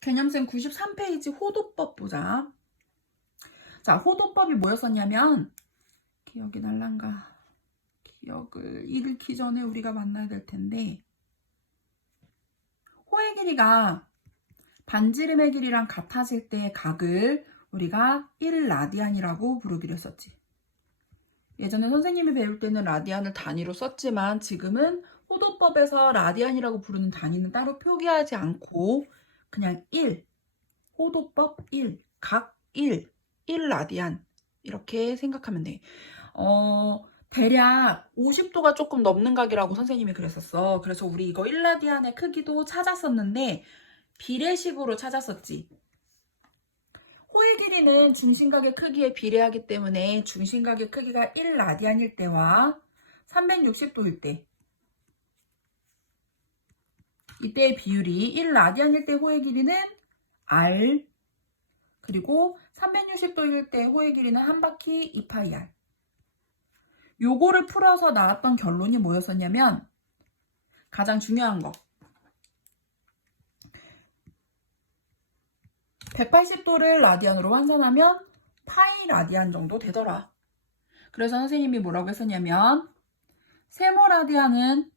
개념생 93페이지 호도법 보자. 자, 호도법이 뭐였었냐면 기억이 날란가? 기억을 잃기 전에 우리가 만나야 될 텐데 호의 길이가 반지름의 길이랑 같아질 때 각을 우리가 1라디안이라고 부르기로 했었지. 예전에 선생님이 배울 때는 라디안을 단위로 썼지만 지금은 호도법에서 라디안이라고 부르는 단위는 따로 표기하지 않고 그냥 1, 호도법 1, 각 1, 1라디안 이렇게 생각하면 돼. 대략 50도가 조금 넘는 각이라고 선생님이 그랬었어. 그래서 우리 이거 1라디안의 크기도 찾았었는데 비례식으로 찾았었지. 호의 길이는 중심각의 크기에 비례하기 때문에 중심각의 크기가 1라디안일 때와 360도일 때 이때의 비율이 1라디안일 때 호의 길이는 R 그리고 360도일 때 호의 길이는 한 바퀴 2파이 R. 요거를 풀어서 나왔던 결론이 뭐였었냐면 가장 중요한 거 180도를 라디안으로 환산하면 파이 라디안 정도 되더라. 그래서 선생님이 뭐라고 했었냐면 세모 라디안은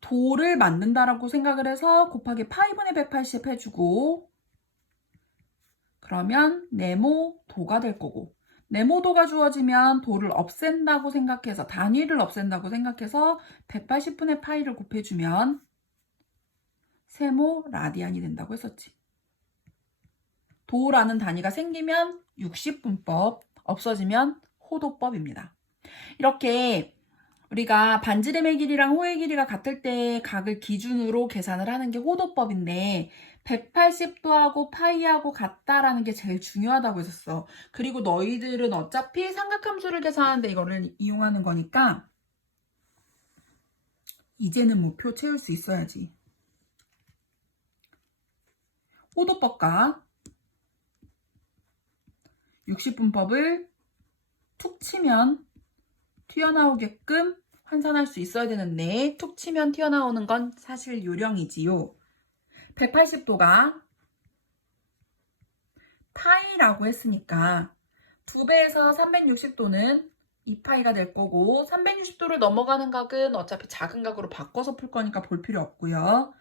도를 만든다라고 생각을 해서 곱하기 파이분의 180 해주고 그러면 네모도가 될 거고 네모도가 주어지면 도를 없앤다고 생각해서 단위를 없앤다고 생각해서 180분의 파이를 곱해주면 세모 라디안이 된다고 했었지. 도라는 단위가 생기면 60분법, 없어지면 호도법입니다. 이렇게 우리가 반지름의 길이랑 호의 길이가 같을 때 각을 기준으로 계산을 하는 게 호도법인데 180도하고 파이하고 같다라는 게 제일 중요하다고 했었어. 그리고 너희들은 어차피 삼각함수를 계산하는데 이거를 이용하는 거니까 이제는 목표 채울 수 있어야지. 호도법과 60분법을 툭 치면 튀어나오게끔 환산할 수 있어야 되는데 툭 치면 튀어나오는 건 사실 요령이지요. 180도가 파이라고 했으니까 2배에서 360도는 2파이가 될 거고 360도를 넘어가는 각은 어차피 작은 각으로 바꿔서 풀 거니까 볼 필요 없고요.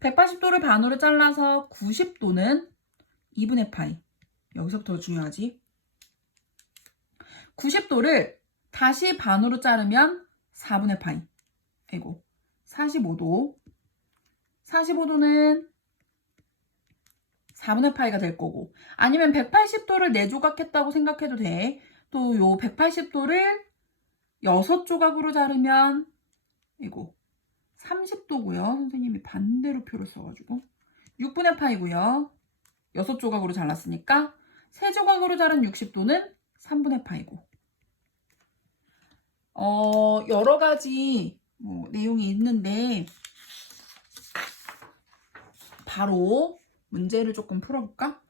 180도를 반으로 잘라서 90도는 2분의 파이. 여기서부터 중요하지. 90도를 다시 반으로 자르면 4분의 파이. 아이고 45도. 45도는 4분의 파이가 될 거고 아니면 180도를 4조각 했다고 생각해도 돼. 또 요 180도를 6조각으로 자르면 이거 30도고요. 선생님이 반대로 표를 써가지고 6분의 파이고요. 6조각으로 잘랐으니까 3조각으로 자른 60도는 3분의 파이고 여러 가지 내용이 있는데 바로 문제를 조금 풀어볼까?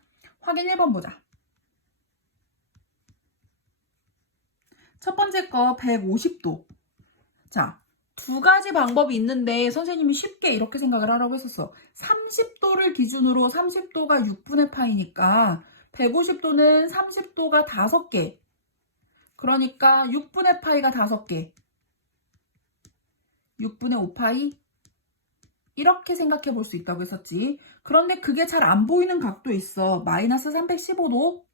확인 1번 보자. 첫 번째 거 150도. 자, 두 가지 방법이 있는데 선생님이 쉽게 이렇게 생각을 하라고 했었어. 30도를 기준으로 30도가 6분의 파이니까 150도는 30도가 5개. 그러니까 6분의 파이가 5개. 6분의 5파이? 이렇게 생각해 볼 수 있다고 했었지. 그런데 그게 잘 안 보이는 각도 있어. 마이너스 315도.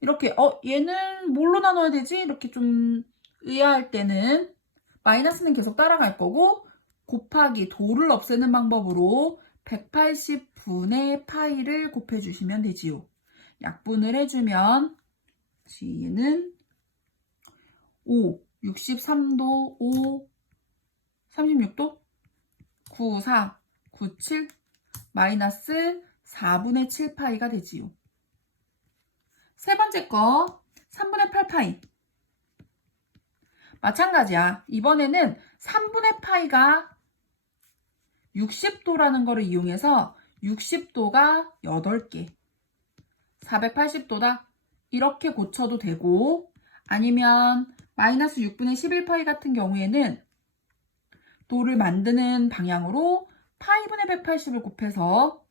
이렇게 얘는 뭘로 나눠야 되지? 이렇게 좀 의아할 때는 마이너스는 계속 따라갈 거고 곱하기 도를 없애는 방법으로 180분의 파이를 곱해주시면 되지요. 약분을 해주면 얘는 5, 63도, 5, 36도, 9, 4, 9, 7, 마이너스 4분의 7파이가 되지요. 세 번째 거 3분의 8파이. 마찬가지야. 이번에는 3분의 파이가 60도라는 거를 이용해서 60도가 8개, 480도다. 이렇게 고쳐도 되고 아니면 마이너스 6분의 11파이 같은 경우에는 도를 만드는 방향으로 파이분의 180을 곱해서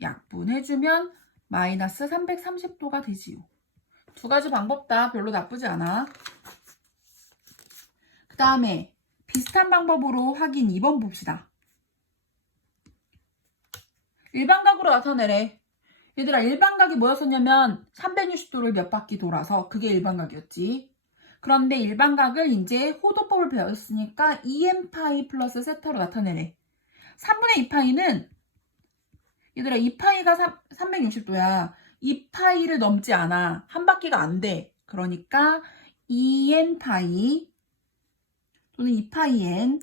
약분해주면 마이너스 330도가 되지요. 두 가지 방법 다 별로 나쁘지 않아. 그 다음에 비슷한 방법으로 확인 2번 봅시다. 일반각으로 나타내래. 얘들아, 일반각이 뭐였었냐면 360도를 몇 바퀴 돌아서 그게 일반각이었지. 그런데 일반각을 이제 호도법을 배웠으니까 2n파이 플러스 세타로 나타내래. 3분의 2파이는 얘들아 2파이가 360도야. 2파이를 넘지 않아. 한 바퀴가 안 돼. 그러니까 2n파이 또는 2파이n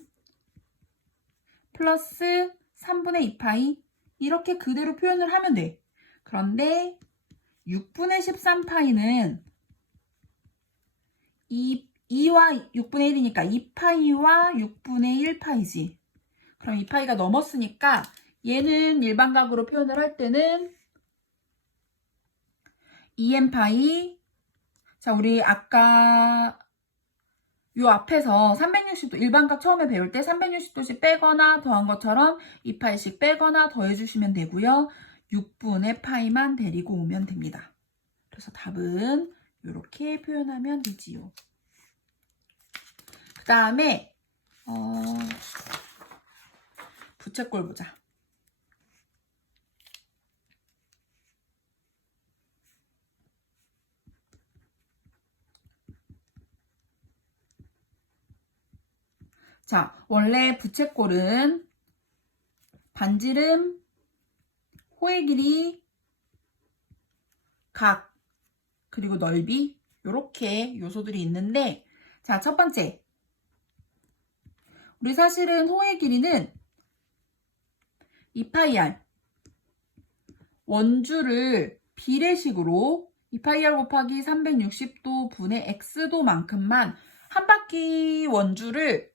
플러스 3분의 2파이 이렇게 그대로 표현을 하면 돼. 그런데 6분의 13파이는 2와 6분의 1이니까 2파이와 6분의 1파이지. 그럼 2파이가 넘었으니까 얘는 일반각으로 표현을 할 때는 2n파이. 자, 우리 아까 요 앞에서 360도 일반각 처음에 배울 때 360도씩 빼거나 더한 것처럼 2파이씩 빼거나 더해주시면 되고요. 6분의 파이만 데리고 오면 됩니다. 그래서 답은 이렇게 표현하면 되지요. 그 다음에 부채꼴 보자. 자, 원래 부채꼴은 반지름, 호의 길이, 각, 그리고 넓이 이렇게 요소들이 있는데, 자, 첫 번째 우리 사실은 호의 길이는 2파이r 원주를 비례식으로 2파이r 곱하기 360도 분의 x도만큼만 한 바퀴 원주를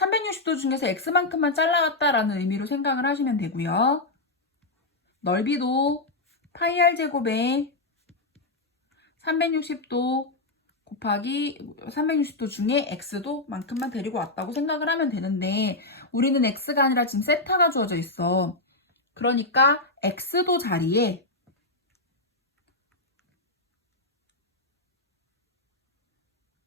360도 중에서 x만큼만 잘라왔다라는 의미로 생각을 하시면 되고요. 넓이도 파이 r 제곱에 360도 곱하기 360도 중에 x도 만큼만 데리고 왔다고 생각을 하면 되는데 우리는 x가 아니라 지금 세타가 주어져 있어. 그러니까 x도 자리에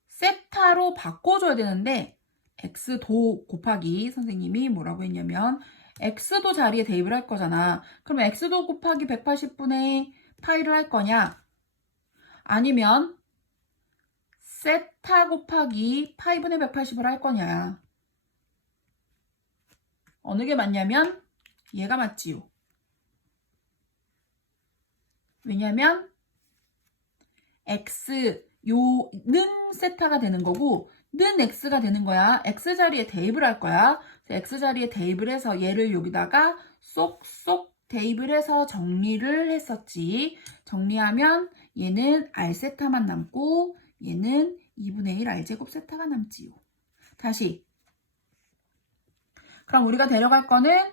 세타로 바꿔줘야 되는데 x도 곱하기 선생님이 뭐라고 했냐면 x도 자리에 대입을 할 거잖아. 그러면 x도 곱하기 180분의 파이를 할 거냐? 아니면 세타 곱하기 파이분의 180을 할 거냐? 어느 게 맞냐면 얘가 맞지요. 왜냐면 x요는 세타가 되는 거고 는 x가 되는 거야. x 자리에 대입을 할 거야. x 자리에 대입을 해서 얘를 여기다가 쏙쏙 대입을 해서 정리를 했었지. 정리하면 얘는 r 세타만 남고 얘는 2분의 1 r제곱 세타가 남지요. 다시. 그럼 우리가 데려갈 거는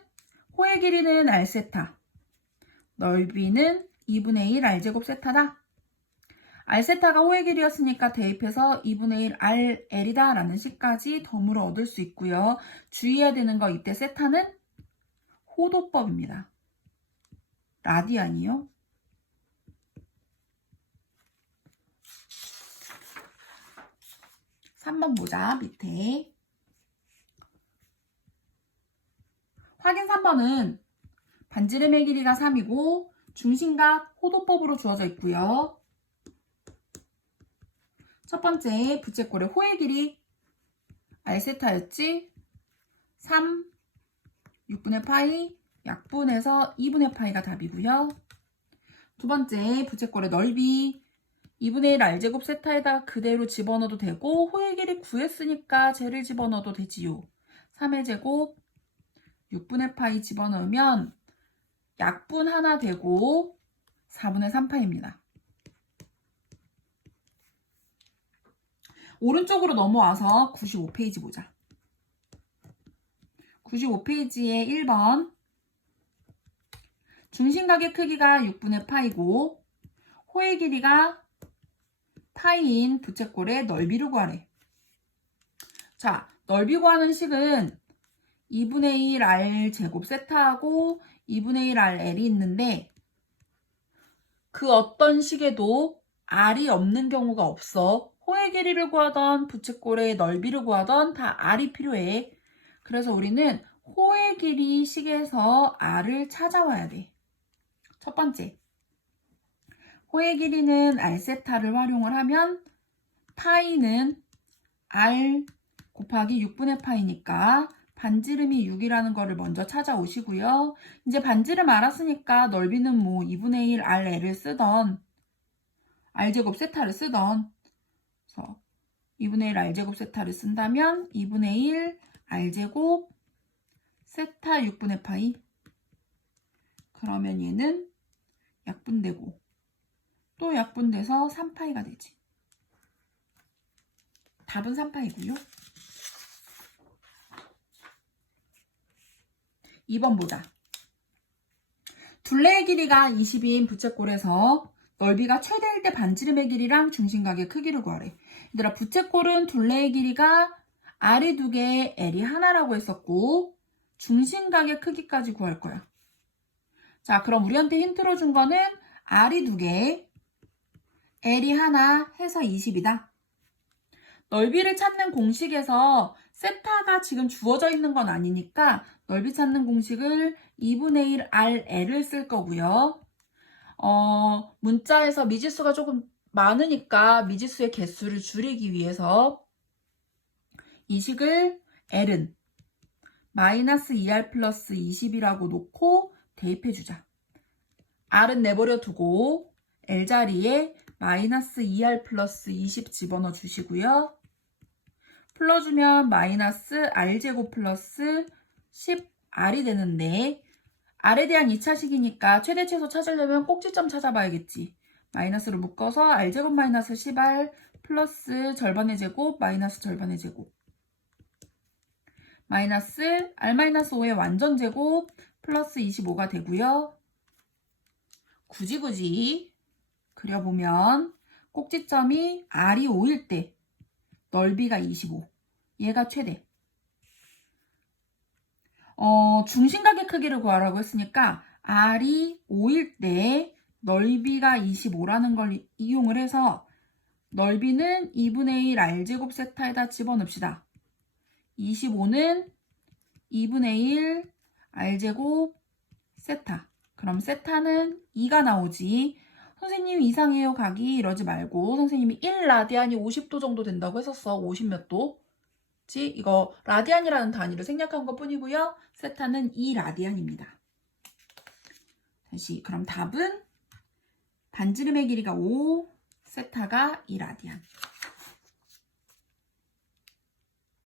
호의 길이는 r 세타, 넓이는 2분의 1 r제곱 세타다. r세타가 호의 길이였으니까 대입해서 2분의 1 rl이다 라는 식까지 덤으로 얻을 수 있고요. 주의해야 되는 거 이때 세타는 호도법입니다. 라디안이요. (3번) 보자. 밑에 확인 3번은 반지름의 길이가 3이고 중심각 호도법으로 주어져 있고요. 첫 번째 부채꼴의 호의 길이 r세타였지. 3, 6분의 파이, 약분해서 2분의 파이가 답이고요. 두 번째 부채꼴의 넓이 2분의 1 r제곱 세타에다 그대로 집어넣어도 되고 호의 길이 구했으니까 쟤를 집어넣어도 되지요. 3의 제곱 6분의 파이 집어넣으면 약분 하나 되고 4분의 3파입니다. 오른쪽으로 넘어와서 95페이지 보자. 95페이지에 1번 중심각의 크기가 6분의 파이고 호의 길이가 파이인 부채꼴의 넓이를 구하래. 자, 넓이 구하는 식은 2분의 1 R 제곱 세타하고 2분의 1 R L이 있는데 그 어떤 식에도 R이 없는 경우가 없어. 호의 길이를 구하던 부채꼴의 넓이를 구하던 다 R이 필요해. 그래서 우리는 호의 길이 식에서 R을 찾아와야 돼. 첫 번째, 호의 길이는 R세타를 활용을 하면 파이는 R 곱하기 6분의 파이니까 반지름이 6이라는 거를 먼저 찾아오시고요. 이제 반지름 알았으니까 넓이는 뭐 2분의 1 RL을 쓰던 R제곱 세타를 쓰던 그래서 2분의 1 R제곱 세타를 쓴다면 2분의 1 R제곱 세타 6분의 파이 그러면 얘는 약분되고 또 약분돼서 3파이가 되지. 답은 3파이고요. 2번 보자. 둘레의 길이가 20인 부채꼴에서 넓이가 최대일 때 반지름의 길이랑 중심각의 크기를 구하래. 얘들아, 부채꼴은 둘레의 길이가 R이 2개, L이 하나라고 했었고 중심각의 크기까지 구할 거야. 자, 그럼 우리한테 힌트로 준 거는 R이 2개, L이 하나 해서 20이다. 넓이를 찾는 공식에서 세타가 지금 주어져 있는 건 아니니까 넓이 찾는 공식을 2분의 1 RL을 쓸 거고요. 문자에서 미지수가 조금 많으니까 미지수의 개수를 줄이기 위해서 이 식을 L은 마이너스 2R 플러스 20이라고 놓고 대입해주자. R은 내버려 두고 L 자리에 마이너스 2R 플러스 20 집어넣어 주시고요. 풀어주면 마이너스 R제곱 플러스 10R이 되는데 R에 대한 2차식이니까 최대 최소 찾으려면 꼭지점 찾아봐야겠지. 마이너스로 묶어서 R제곱 마이너스 10R 플러스 절반의 제곱 마이너스 절반의 제곱 마이너스 R-5의 완전 제곱 플러스 25가 되고요. 굳이 그려보면 꼭지점이 R이 5일 때 넓이가 25. 얘가 최대. 중심각의 크기를 구하라고 했으니까 R이 5일 때 넓이가 25라는 걸 이용을 해서 넓이는 2분의 1 R제곱 세타에다 집어넣읍시다. 25는 2분의 1 R제곱 세타. 그럼 세타는 2가 나오지. 선생님 이상해요 각이 이러지 말고 선생님이 1라디안이 50도 정도 된다고 했었어. 50 몇 도지? 이거 라디안이라는 단위를 생략한 것 뿐이고요. 세타는 2라디안입니다. 다시 그럼 답은 반지름의 길이가 5, 세타가 2라디안.